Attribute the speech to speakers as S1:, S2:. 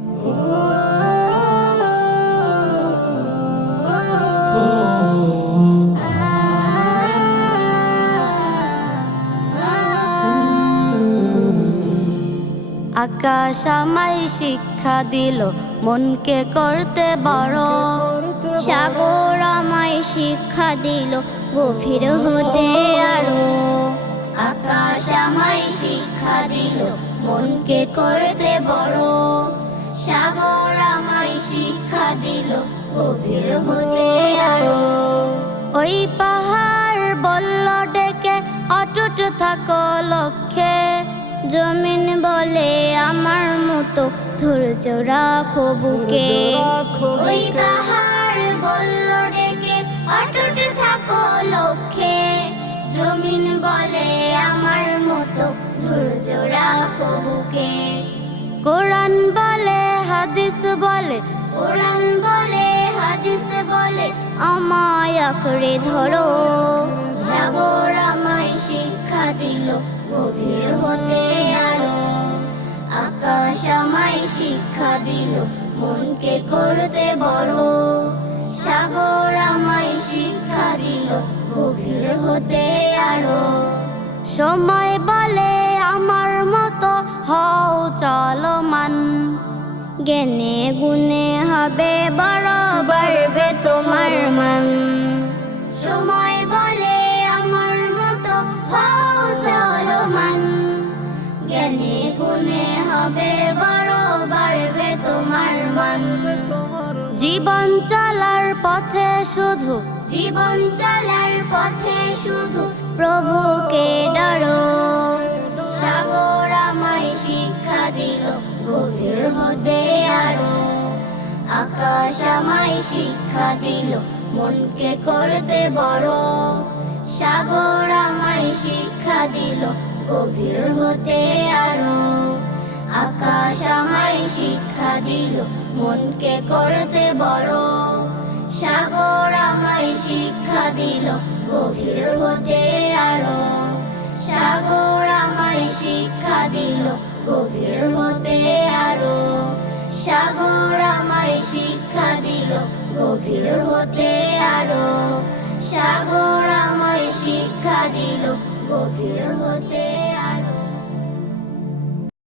S1: আকাশ আমায় শিক্ষা দিল মনকে করতে বড়,
S2: সাগর আমায় শিক্ষা দিল গভীর হতে আরো।
S1: আকাশ আমায় শিক্ষা দিল মনকে করতে বড়, সাগর আমায় শিক্ষা দিল গভীর হতে আরো। ওই পাহাড় বলল ডেকে অটুট থাকো লক্ষ্যে,
S2: জমিন বলে আমার মতো ধৈর্য রাখো বুকে।
S1: ওই পাহাড় বলল ডেকে অটুট থাকো লক্ষ্যে, জমিন বলে আমার মতো ধৈর্য রাখো বুকে। কোরআন বলে হাদিস বলে, কোরআন বলে হাদিস বলে
S2: আমায় আঁকড়ে ধরো।
S1: সাগর আমায় শিক্ষা দিল গভীর হতে আরো, আকাশ আমায় শিক্ষা দিল মনকে করতে বড়, সাগর আমায় শিক্ষা দিল গভীর হতে আরো। সময় বলে আমার মতো হও চলমান,
S2: জ্ঞানে গুণে হবে বড়, বাড়বে তোমার মান।
S1: সময় বলে আমার মতো হও চলমান, জ্ঞানে গুণে হবে বড়, বাড়বে তোমার মান। জীবন চলার পথে শুধু, জীবন চলার পথে শুধু
S2: প্রভুকে ডরো।
S1: সাগর আমায় শিক্ষা দিল গভীর হতে আরো, আকাশ আমায় শিক্ষা দিল মনকে করতে বড়, সাগর আমায় শিক্ষা দিল গভীর হতে আরো। আকাশ আমায় শিক্ষা দিল মনকে করতে বড়, সাগর আমায় শিক্ষা দিল গভীর হতে আরো। সাগর আমায় শিক্ষা দিল গভীর হতে আরো, সাগর আমায় শিক্ষা দিল গভীর হতে আরো, সাগর আমায় শিক্ষা দিল গভীর হতে